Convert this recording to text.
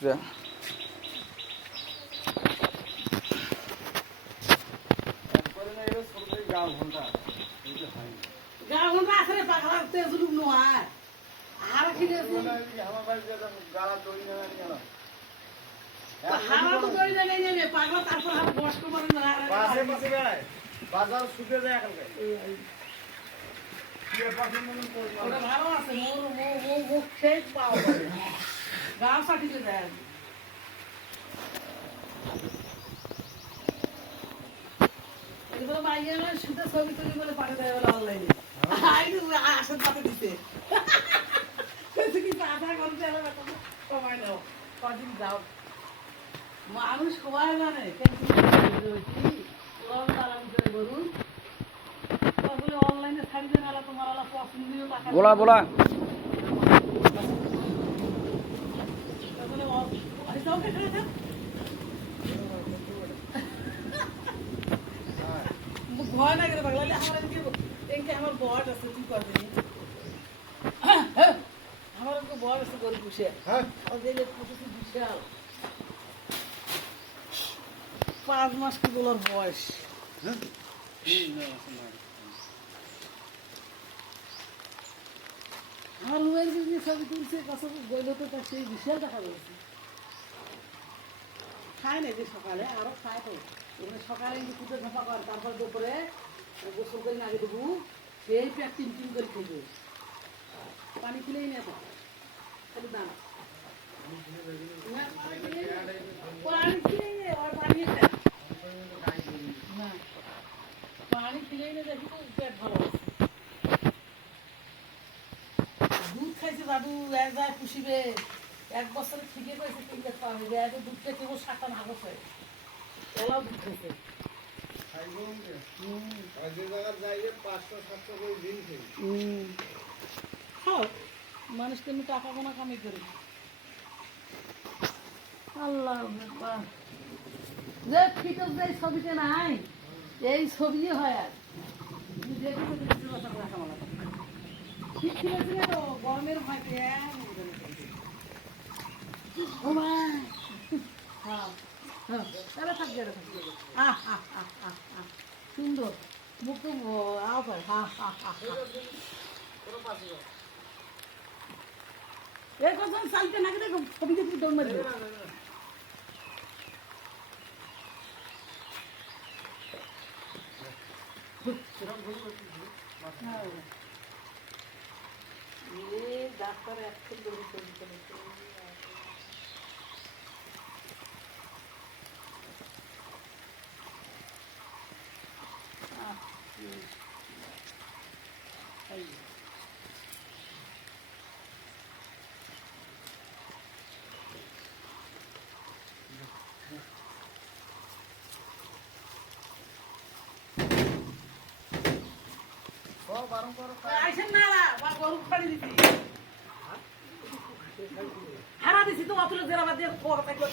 ভিতরে বাজার শুকে যায় এখানকার ভালো আছে মুখ খেয়ে পাওয়া গা ফাটিতে যায় এগুলো মাইয়া না শুধু ছবি তুলি বলে পাঠিয়ে দেয় বলে অনলাইনে আসেন পাঠিয়ে দিতে কি আধা ঘন্টা সময় নাও কদিন যাও মানুষ সবাই জানে বলুন অনলাইনে ছাড়ি দেন তোমার পছন্দীয় টাকা बोला बोला ভয় না করে বাংলা আমার বট আছে তুই করবি আমার বট আছে গরু পুষে বিশাল 5 মাস কি বলার বয়স আমার মোবাইল দিয়ে ছবি তুলছে কত গইল তো তার সেই বিশাল দেখা যাচ্ছে খায় না যে সকালে আরো খায় তো এখানে সকালে কুটে ঝাপা করে তারপর দুপুরে গোসল করে আগে দেবো সেই প্যাক টিম করে খেলবে পানি খেলেই না তো খালি দানা পানি খেলেই না দেখি তো পেট ভালো আছে দুধ খাইছে বাবু এক যায় পুষিবে 1 বছরে ঠিকই পেয়েছে 3 লাখ পাবে এত দুধটা কেবল 7 না বছর এলাও দুধ খাইছে মানুষ তেমনি টাকা গোনা কামাই করে আল্লাহ যে ফিটস যে ছবিতে নাই এই ছবি হয় আর ঠিক ছিল তো গরমের ভয় সুন্দর মুখ তো কখন চালতে নাকি দেখো ছবি দেখি দৌড় মারবে ডাক্তার একটু দৌড়ি ছবি চলেছে হারা দিছি তো অতুলে জেরা দিয়ে খবর থাকলো